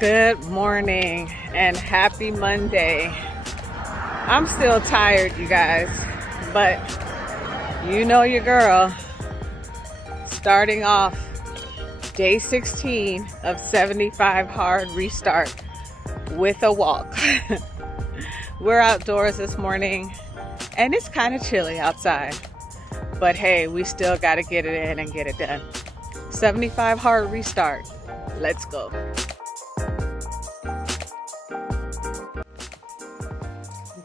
Good morning and happy Monday. I'm still tired, you guys, but you know your girl. Starting off day 16 of 75 hard restart with a walk. We're outdoors this morning and it's kind of chilly outside, but hey, we still got to get it in and get it done. 75 hard restart. Let's go.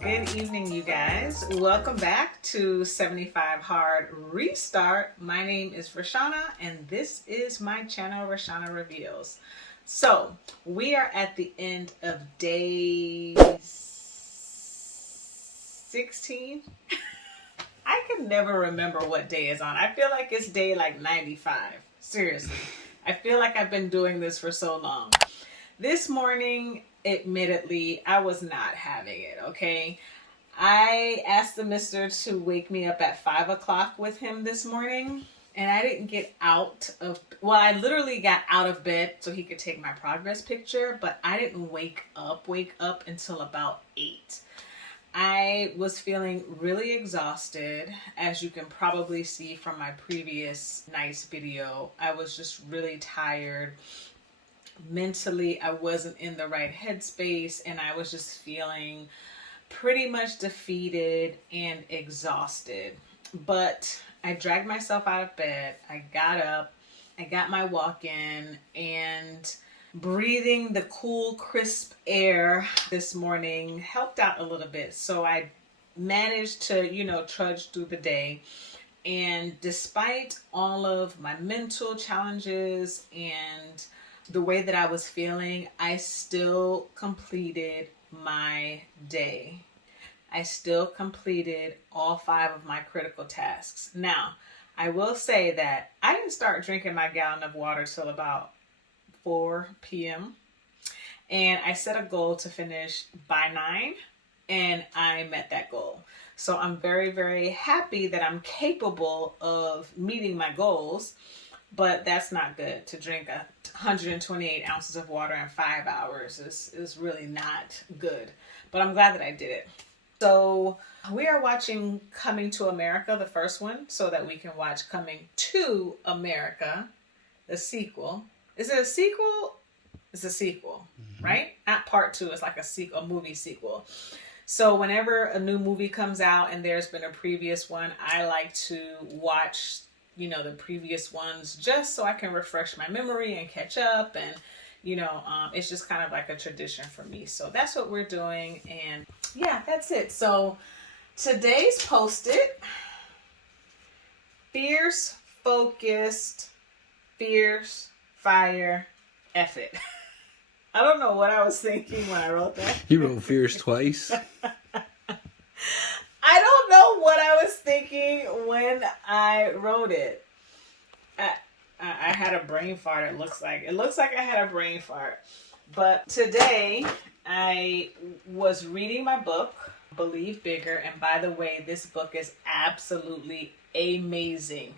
Good evening, you guys. Welcome back to 75 Hard Restart. My name is RaShana, and this is my channel, RaShana Reveals. So, we are at the end of day 16. I can never remember what day is on. I feel like it's day like 95. Seriously. I feel like I've been doing this for so long. This morning, admittedly, I was not having it, okay? I asked the mister to wake me up at 5 o'clock with him this morning, and I didn't get out of, well, I literally got out of bed so he could take my progress picture, but I didn't wake up until about 8. I was feeling really exhausted, as you can probably see from my previous night's video. I was just really tired. Mentally, I wasn't in the right headspace, and I was just feeling pretty much defeated and exhausted. But I dragged myself out of bed. I got up, I got my walk in, and breathing the cool, crisp air this morning helped out a little bit. So I managed to, trudge through the day. And despite all of my mental challenges and the way that I was feeling, I still completed my day. I still completed all 5 of my critical tasks. Now, I will say that I didn't start drinking my gallon of water till about 4 p.m. And I set a goal to finish by 9, and I met that goal. So I'm very, very happy that I'm capable of meeting my goals. But that's not good. To drink 128 ounces of water in 5 hours is really not good. But I'm glad that I did it. So we are watching Coming to America, the first one, so that we can watch Coming to America, the sequel. Is it a sequel? It's a sequel, right? Not part 2. It's like a movie sequel. So whenever a new movie comes out and there's been a previous one, I like to watch the previous ones just so I can refresh my memory and catch up. And, it's just kind of like a tradition for me. So that's what we're doing. And yeah, that's it. So today's posted: fierce, focused, fierce, fire, F it. I don't know what I was thinking when I wrote that. You wrote fierce twice. I don't know what I was thinking when I wrote it. I had a brain fart. It looks like I had a brain fart. But today I was reading my book, Believe Bigger. And by the way, this book is absolutely amazing.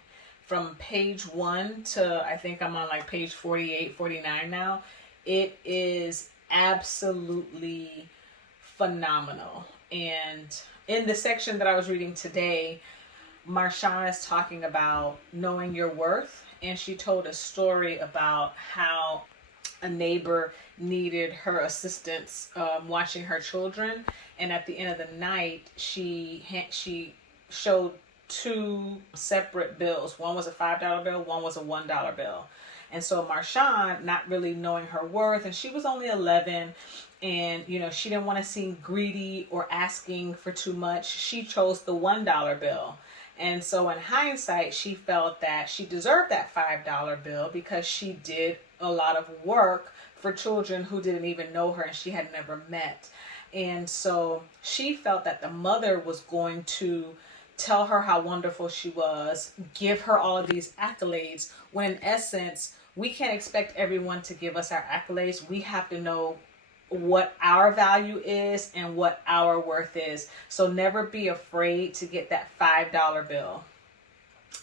From page 1 to, I think I'm on like page 48, 49 now. It is absolutely phenomenal. And in the section that I was reading today, RaShana is talking about knowing your worth. And she told a story about how a neighbor needed her assistance watching her children. And at the end of the night, she showed 2 separate bills. One was a $5 bill, one was a $1 bill. And so RaShana, not really knowing her worth, and she was only 11, and she didn't want to seem greedy or asking for too much. She chose the $1 bill. And so in hindsight, she felt that she deserved that $5 bill because she did a lot of work for children who didn't even know her and she had never met. And so she felt that the mother was going to tell her how wonderful she was, give her all of these accolades, when in essence, we can't expect everyone to give us our accolades. We have to know what our value is and what our worth is. So never be afraid to get that $5 bill,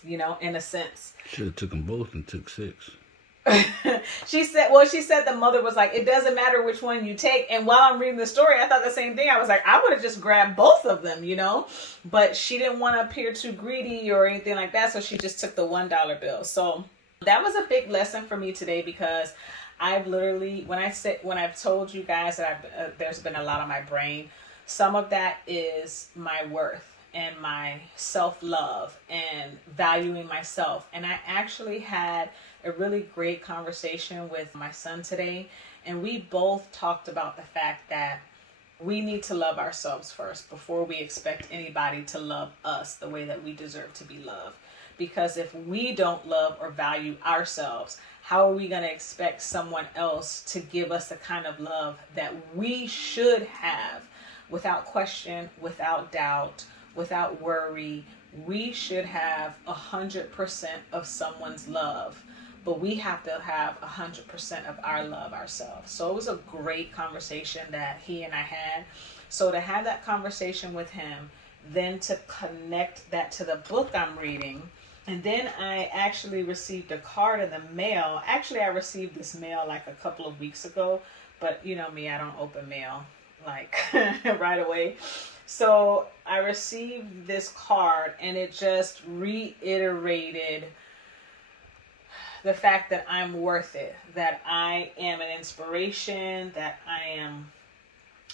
in a sense. Should have took them both and took 6. she said the mother was like, it doesn't matter which one you take. And while I'm reading the story, I thought the same thing. I was like, I would have just grabbed both of them, you know, but she didn't want to appear too greedy or anything like that. So she just took the $1 bill. So that was a big lesson for me today, because I've literally, when I've told you guys that there's been a lot on my brain, some of that is my worth and my self-love and valuing myself. And I actually had a really great conversation with my son today, and we both talked about the fact that we need to love ourselves first before we expect anybody to love us the way that we deserve to be loved. Because if we don't love or value ourselves, how are we going to expect someone else to give us the kind of love that we should have? Without question, without doubt, without worry, we should have 100% of someone's love, but we have to have 100% of our love ourselves. So it was a great conversation that he and I had. So to have that conversation with him, then to connect that to the book I'm reading, and then I actually received a card in the mail. Actually, I received this mail like a couple of weeks ago, but you know me, I don't open mail like right away. So I received this card, and it just reiterated the fact that I'm worth it, that I am an inspiration, that I am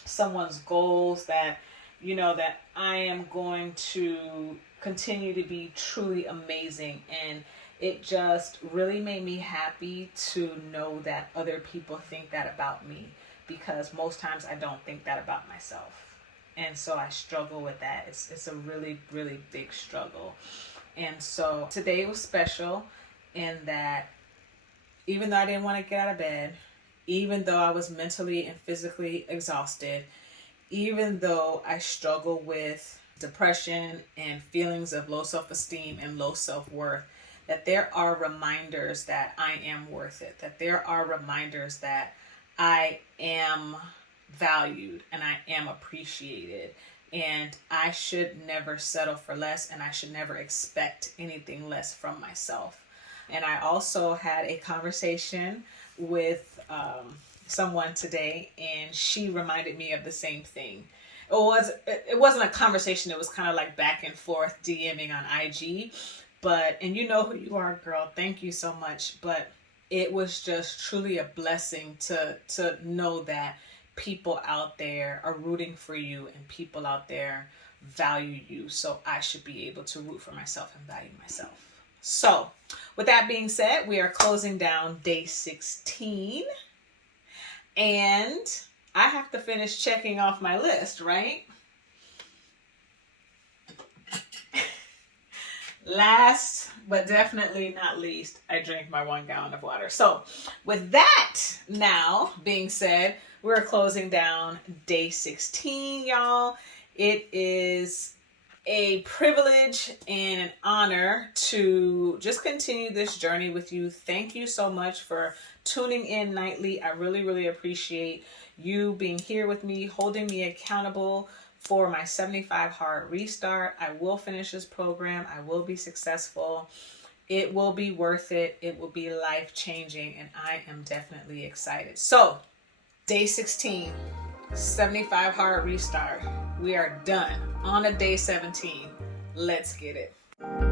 someone's goals, that, you know, that I am going to continue to be truly amazing. And it just really made me happy to know that other people think that about me, because most times I don't think that about myself. And so I struggle with that. It's a really, really big struggle. And so today was special in that even though I didn't want to get out of bed, even though I was mentally and physically exhausted, even though I struggle with depression and feelings of low self-esteem and low self-worth, that there are reminders that I am worth it, that there are reminders that I am valued and I am appreciated, and I should never settle for less, and I should never expect anything less from myself. And I also had a conversation with someone today, and she reminded me of the same thing. It wasn't a conversation, it was kind of like back and forth DMing on IG, and you know who you are, girl, thank you so much. But it was just truly a blessing to know that people out there are rooting for you, and people out there value you. So I should be able to root for myself and value myself. So with that being said, we are closing down day 16, and I have to finish checking off my list, right? Last but definitely not least, I drank my 1 gallon of water. So with that now being said, we're closing down day 16, y'all. It is a privilege and an honor to just continue this journey with you. Thank you so much for tuning in nightly. I really, really appreciate you being here with me, holding me accountable for my 75 hard restart. I will finish this program. I will be successful. It will be worth it. It will be life-changing, and I am definitely excited. So, day 16, 75 hard restart. We are done on a day 17. Let's get it.